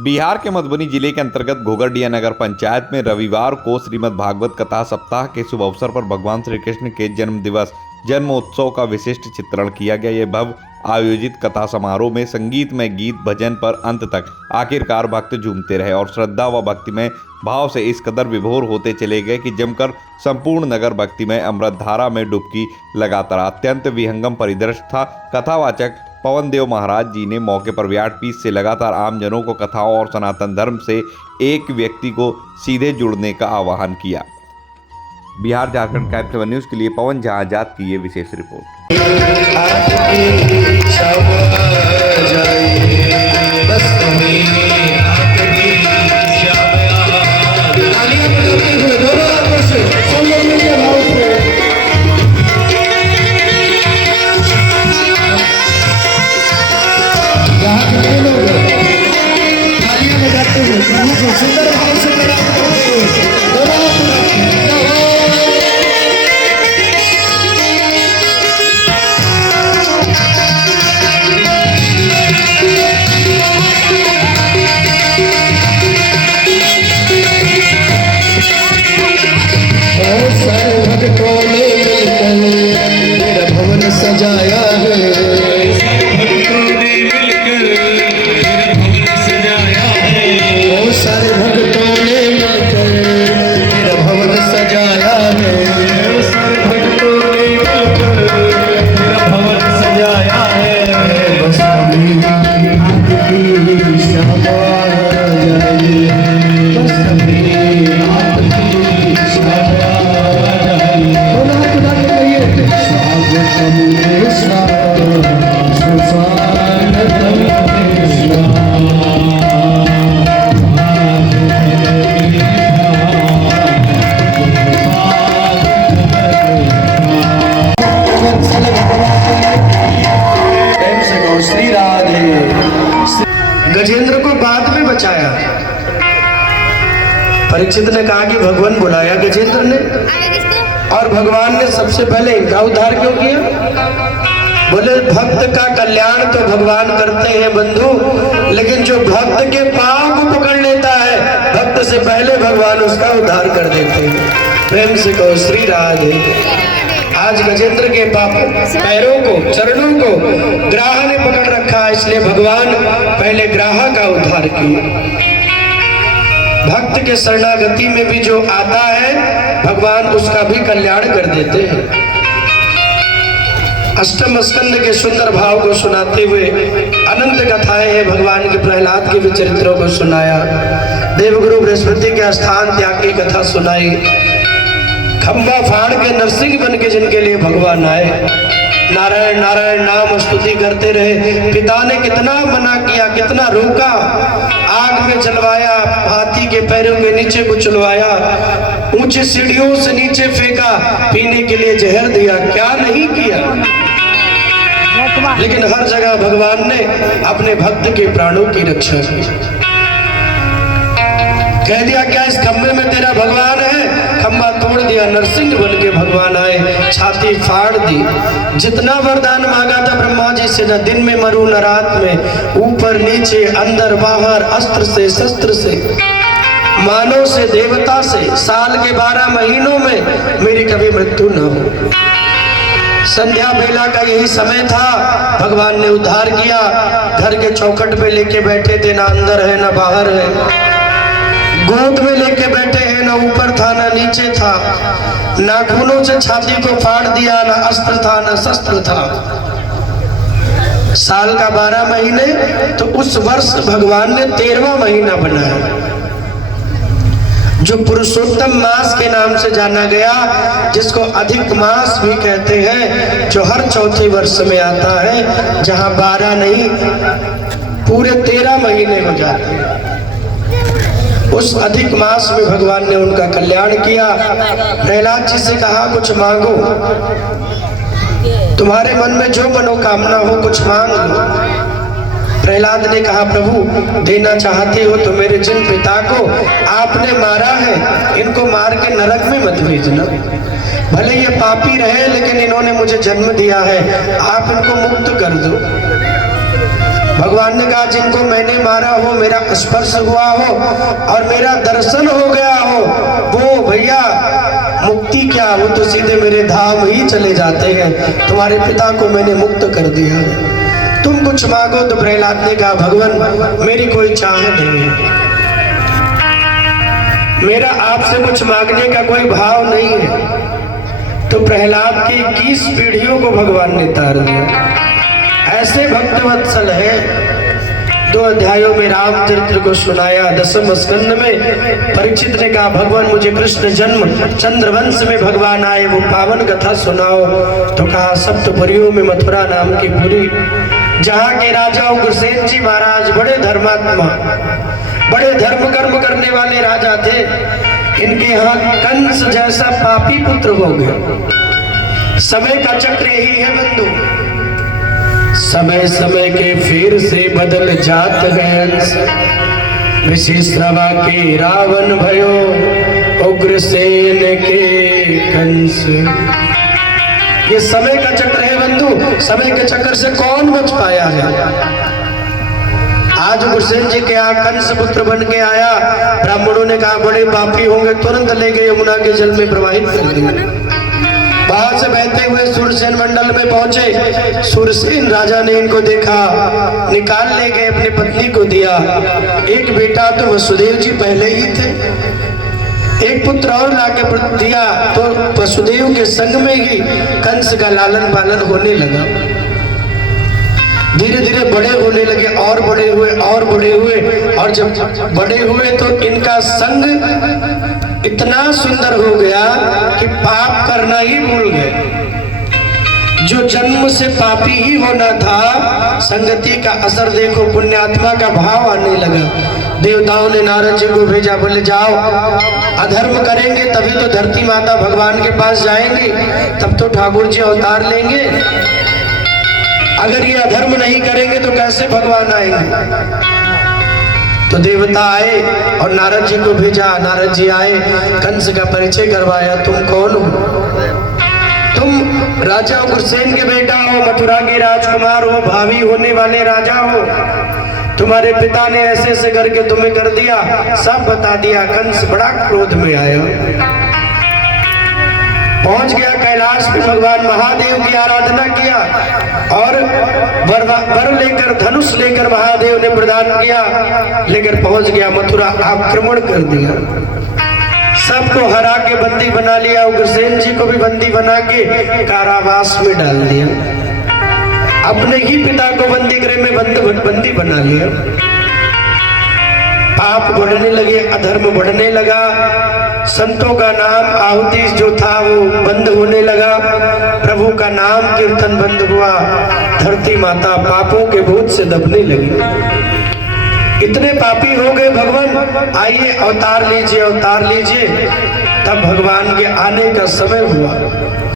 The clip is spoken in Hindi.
बिहार के मधुबनी जिले के अंतर्गत घोघरडिया नगर पंचायत में रविवार को श्रीमद् भागवत कथा सप्ताह के शुभ अवसर पर भगवान श्री कृष्ण के जन्म दिवस जन्मोत्सव का विशिष्ट चित्रण किया गया। यह भव्य आयोजित कथा समारोह में संगीतमय गीत भजन पर अंत तक आखिरकार भक्त झूमते रहे और श्रद्धा व भक्तिमय भाव से इस कदर विभोर होते चले गए कि जमकर संपूर्ण नगर भक्तिमय अमृत धारा में डुबकी लगाता रहा। अत्यंत विहंगम परिदृश्य था। कथावाचक पवन देव महाराज जी ने मौके पर व्यासपीठ से लगातार आमजनों को कथाओं और सनातन धर्म से एक व्यक्ति को सीधे जुड़ने का आह्वान किया। बिहार झारखंड कैप 7 न्यूज़ के लिए पवन झा आजाद की ये विशेष रिपोर्ट। सुंदर भाव से मेरा भवन सजाया सारे भक्तों ने मिलकर मेरा भवन सजाया है। सारे भक्तों ने मिलकर मेरा भवन सजाया है। बस कभी आपकी शाबाश जाए, बस कभी आपकी शाबाश जाए। खुदा के कहिए स्वागतम कृष्णा सुस्वागतम कृष्णा। श्री राधे। गजेंद्र को बाद में बचाया। परीक्षित ने कहा कि भगवान बुलाया गजेंद्र ने, और भगवान ने सबसे पहले इनका उद्धार क्यों किया? बोले भक्त का कल्याण तो भगवान करते हैं बंधु, लेकिन जो भक्त के पांव को पकड़ लेता है भक्त से पहले भगवान उसका उद्धार कर देते हैं। प्रेम से कहो श्री राधे। आज गजेंद्र के पैरों को, चरणों को ग्राह ने पकड़ रखा, इसलिए भगवान पहले ग्राह का उद्धार किए। भक्त के शरणागति में भी जो आता है भगवान उसका भी कल्याण कर देते हैं। अष्टम स्कंद के सुंदर भाव को सुनाते हुए अनंत कथाएं हैं। भगवान के प्रहलाद के भी चरित्रों को सुनाया। देवगुरु बृहस्पति के स्थान त्याग की कथा सुनाई। खंबा फाड़ के नरसिंह बन के जिनके लिए भगवान आए, नारायण नारायण नाम स्तुति करते रहे। पिता ने कितना मना किया, कितना रोका, आग में जलवाया, हाथी के पैरों के नीचे कुचलवाया, ऊंची सीढ़ियों से नीचे फेंका, पीने के लिए जहर दिया, क्या नहीं किया। लेकिन हर जगह भगवान ने अपने भक्त के प्राणों की रक्षा की। कह दिया क्या इस खंबे में तेरा भगवान है? खंबा तोड़ दिया, नरसिंह बन के भगवान आए, छाती फाड़ दी। जितना वरदान मांगा था ब्रह्मा जी से, न दिन में मरू न रात में, ऊपर नीचे अंदर बाहर, अस्त्र से शस्त्र से, मानव से देवता से, साल के 12 महीनों में मेरी कभी मृत्यु न हो। संध्या बेला का यही समय था, भगवान ने उद्धार किया। घर के चौखट पे लेके बैठे थे, ना अंदर है ना बाहर है, गोद में लेके बैठे हैं, ना ऊपर था ना नीचे था, नाखूनों से छाती को फाड़ दिया, ना अस्त्र था ना शस्त्र था। साल का 12 महीने, तो उस वर्ष भगवान ने 13वां महीना बनाया, जो पुरुषोत्तम मास के नाम से जाना गया, जिसको अधिक मास भी कहते हैं, जो हर चौथे वर्ष में आता है, जहां 12 नहीं पूरे 13 महीने हो जाते हैं। उस अधिक मास में भगवान ने उनका कल्याण किया। प्रहलाद जी से कहा कुछ मांगो, तुम्हारे मन में जो मनोकामना हो कुछ मांग लो। प्रहलाद ने कहा प्रभु देना चाहते हो तो मेरे जिन पिता को आपने मारा है, इनको मार के नरक में मत भेजना। भले ये पापी रहे लेकिन इन्होंने मुझे जन्म दिया है, आप इनको मुक्त कर दो। भगवान ने कहा जिनको मैंने मारा हो, मेरा स्पर्श हुआ हो और मेरा दर्शन हो गया हो, वो भैया मुक्ति क्या, वो तो सीधे मेरे धाम ही चले जाते हैं। तुम्हारे पिता को मैंने मुक्त कर दिया है, तुम कुछ मांगो। तो प्रहलाद ने कहा भगवान मेरी कोई चाह नहीं है, मेरा आपसे कुछ मांगने का कोई भाव नहीं है। तो प्रहलाद की 21 पीढ़ियों को भगवान ने तार दिया। ऐसे भक्तवत्सल है। 2 अध्यायों में रामचरित्र को सुनाया। 10वें स्कंद में परीक्षित ने कहा भगवान मुझे कृष्ण जन्म चंद्रवंश में भगवान आए, वो पावन कथा सुनाओ। तो कहा सप्तपुरियों में मथुरा नाम की पुरी, जहाँ के राजा उग्रसेन जी महाराज बड़े धर्मात्मा, बड़े धर्म कर्म करने वाले राजा थे। इनके यहाँ कंस जैसा पापी पुत्र हो गया। समय का चक्र यही है बंधु, समय समय के फिर से बदल जात है अंश। विशिश्रवा के रावण भयो, उग्रसेन के कंस। ये समय का चक्र है बंधु, समय के चक्र से कौन बच पाया है? आज उग्रसेन जी के यहाँ कंस पुत्र बन के आया। ब्राह्मणों ने कहा बड़े पापी होंगे, तुरंत ले गए यमुना के जल में प्रवाहित कर दिया। वहां से बहते हुए सूरसेन मंडल में पहुंचे। सूरसेन राजा ने इनको देखा, निकाल ले गए, अपनी पत्नी को दिया। एक बेटा तो वसुदेव जी पहले ही थे, एक पुत्र और लाके दिया। तो वसुदेव के संग में ही कंस का लालन पालन होने लगा। धीरे धीरे बड़े होने लगे, और बड़े हुए और बड़े हुए, और जब बड़े हुए तो इनका संग इतना सुंदर हो गया कि पाप करना ही भूल गए। जो जन्म से पापी ही होना था, संगति का असर देखो, पुण्यात्मा का भाव आने लगा। देवताओं ने नारद जी को भेजा, बोले जाओ अधर्म करेंगे तभी तो धरती माता भगवान के पास जाएंगे, तब तो ठाकुर जी अवतार लेंगे। अगर ये अधर्म नहीं करेंगे तो कैसे भगवान आएंगे? तो देवता आए और नारद जी को भेजा। नारद जी आए, कंस का परिचय करवाया। तुम कौन हो? तुम राजा उग्रसेन के बेटा हो, मथुरा के राजकुमार हो, भावी होने वाले राजा हो। तुम्हारे पिता ने ऐसे ऐसे करके तुम्हें कर दिया, सब बता दिया। कंस बड़ा क्रोध में आया, पहुंच गया कैलाश में, भगवान महादेव की आराधना किया और वर लेकर, धनुष लेकर महादेव ने प्रदान किया, लेकर पहुंच गया मथुरा, आक्रमण कर दिया, सबको हरा के बंदी बना लिया। उग्रसेन जी को भी बंदी बना के कारावास में डाल दिया। अपने ही पिता को बंदी गृह में बंदी बना लिया। पाप बढ़ने लगे, अधर्म बढ़ने लगा। संतों का नाम आहुति जो था वो बंद होने लगा। प्रभु का नाम कीर्तन बंद हुआ। धरती माता पापों के भूत से दबने लगी। इतने पापी हो गए, भगवान आइए अवतार लीजिए, अवतार लीजिए। तब भगवान के आने का समय हुआ।